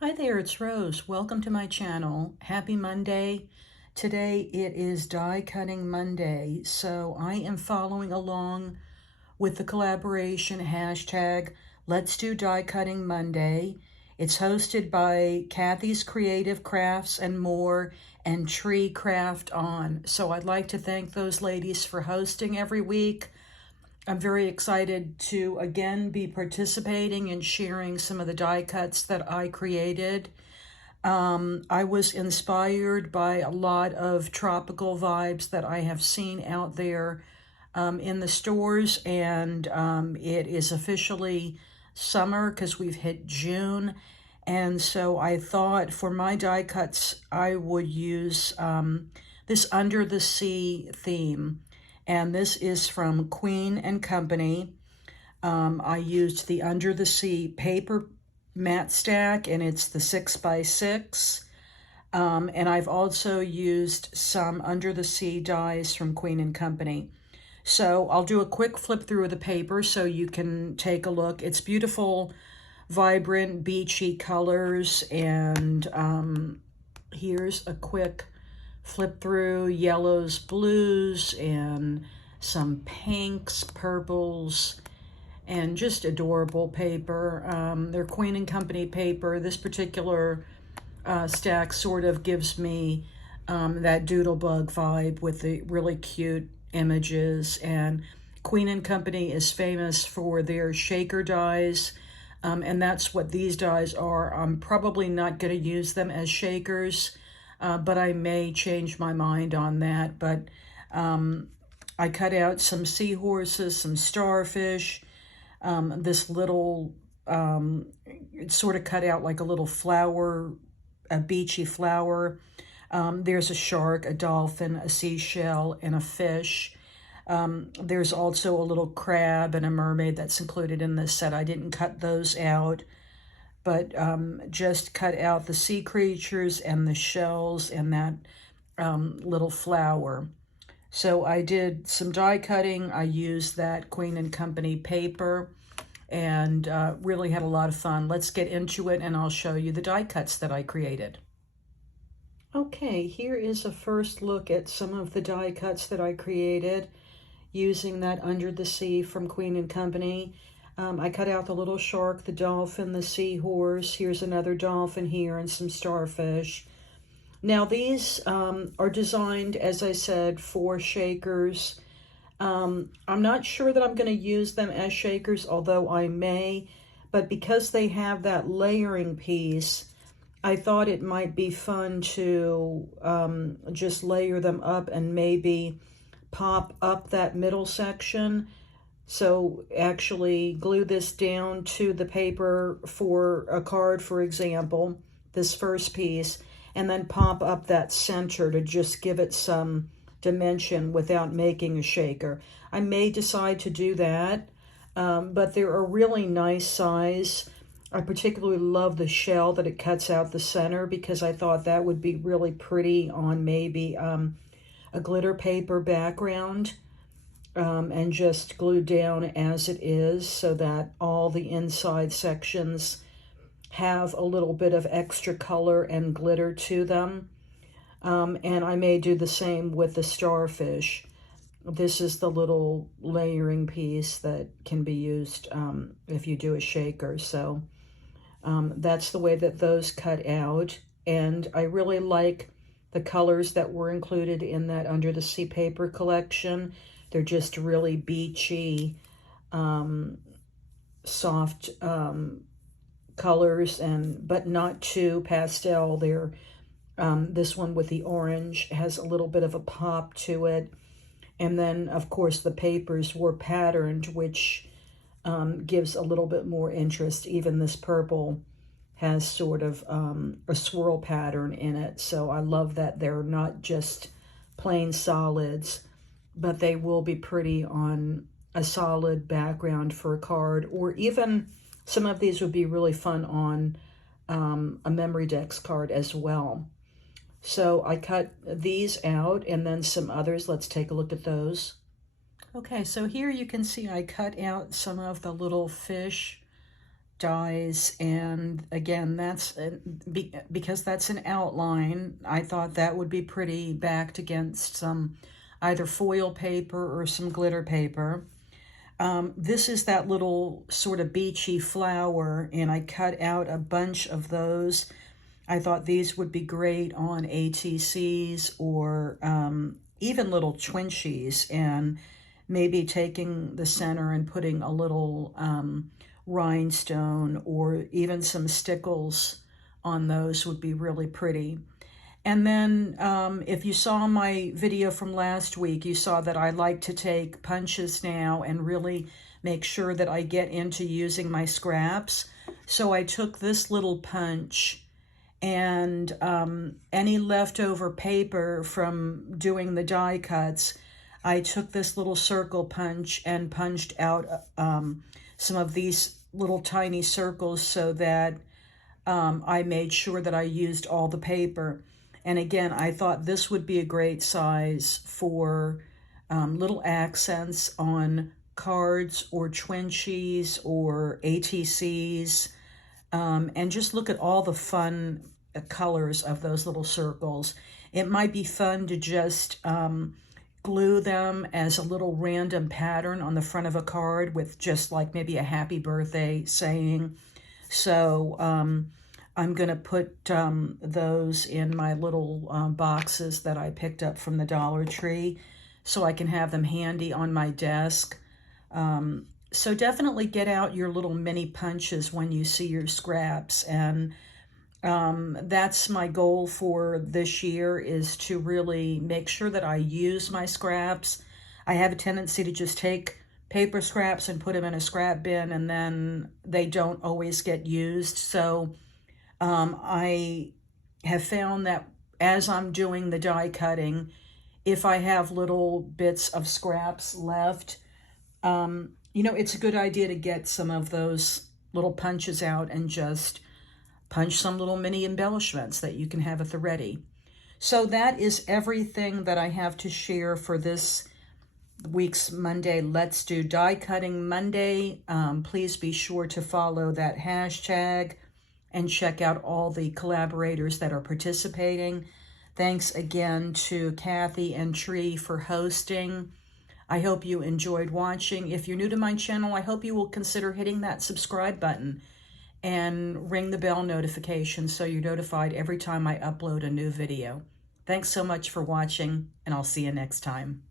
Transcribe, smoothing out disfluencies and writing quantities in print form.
Hi there, it's Rose. Welcome to my channel. Happy Monday. Today it is Die Cutting Monday, so I am following along with the collaboration hashtag Let's Do Die Cutting Monday. It's hosted by Kathy's Creative Crafts and More and Tree Craft On. So I'd like to thank those ladies for hosting every week. I'm very excited to again be participating and sharing some of the die cuts that I created. I was inspired by a lot of tropical vibes that I have seen out there in the stores, and it is officially summer because we've hit June. And so I thought for my die cuts, I would use this Under the Sea theme. And this is from Queen and Company. I used the Under the Sea paper matte stack, and it's the 6x6. And I've also used some Under the Sea dies from Queen and Company. So I'll do a quick flip through of the paper so you can take a look. It's beautiful, vibrant, beachy colors, and here's a quick flip through: yellows, blues, and some pinks, purples, and just adorable paper. They're Queen and Company paper. This particular stack sort of gives me that doodlebug vibe with the really cute images. And Queen and Company is famous for their shaker dies, and that's what these dies are. I'm probably not going to use them as shakers, but I may change my mind on that. But I cut out some seahorses, some starfish, this little, it's sort of cut out like a little flower, a beachy flower. There's a shark, a dolphin, a seashell, and a fish. There's also a little crab and a mermaid that's included in this set. I didn't cut those out, but just cut out the sea creatures and the shells and that little flower. So I did some die cutting. I used that Queen and Company paper and really had a lot of fun. Let's get into it and I'll show you the die cuts that I created. Okay, here is a first look at some of the die cuts that I created using that Under the Sea from Queen and Company. I cut out the little shark, the dolphin, the seahorse. Here's another dolphin here and some starfish. Now these are designed, as I said, for shakers. I'm not sure that I'm going to use them as shakers, although I may. But because they have that layering piece, I thought it might be fun to just layer them up and maybe pop up that middle section. So actually glue this down to the paper for a card, for example, this first piece, and then pop up that center to just give it some dimension without making a shaker. I may decide to do that, but they're a really nice size. I particularly love the shell that it cuts out the center because I thought that would be really pretty on maybe a glitter paper background, and just glue down as it is so that all the inside sections have a little bit of extra color and glitter to them. And I may do the same with the starfish. This is the little layering piece that can be used if you do a shaker. So that's the way that those cut out. And I really like the colors that were included in that Under the Sea paper collection. They're just really beachy, soft colors, but not too pastel. They're this one with the orange has a little bit of a pop to it. And then, of course, the papers were patterned, which gives a little bit more interest. Even this purple has sort of a swirl pattern in it. So I love that they're not just plain solids, but they will be pretty on a solid background for a card, or even some of these would be really fun on a memory decks card as well. So I cut these out and then some others. Let's take a look at those. Okay, so here you can see I cut out some of the little fish dies, and again, that's because that's an outline. I thought that would be pretty backed against some either foil paper or some glitter paper. This is that little sort of beachy flower, and I cut out a bunch of those. I thought these would be great on ATCs or even little twinchies, and maybe taking the center and putting a little rhinestone or even some stickles on those would be really pretty. And then if you saw my video from last week, you saw that I like to take punches now and really make sure that I get into using my scraps. So I took this little punch, and any leftover paper from doing the die cuts, I took this little circle punch and punched out some of these little tiny circles so that I made sure that I used all the paper. And again, I thought this would be a great size for little accents on cards or twinchies or ATCs. And just look at all the fun colors of those little circles. It might be fun to just glue them as a little random pattern on the front of a card with just like maybe a happy birthday saying. So I'm going to put those in my little boxes that I picked up from the Dollar Tree so I can have them handy on my desk. So definitely get out your little mini punches when you see your scraps. And that's my goal for this year, is to really make sure that I use my scraps. I have a tendency to just take paper scraps and put them in a scrap bin, and then they don't always get used. So I have found that as I'm doing the die cutting, if I have little bits of scraps left, it's a good idea to get some of those little punches out and just punch some little mini embellishments that you can have at the ready. So that is everything that I have to share for this week's Monday Let's Do Die Cutting Monday. Please be sure to follow that hashtag and check out all the collaborators that are participating. Thanks again to Kathy and Tree for hosting. I hope you enjoyed watching. If you're new to my channel, I hope you will consider hitting that subscribe button and ring the bell notification so you're notified every time I upload a new video. Thanks so much for watching, and I'll see you next time.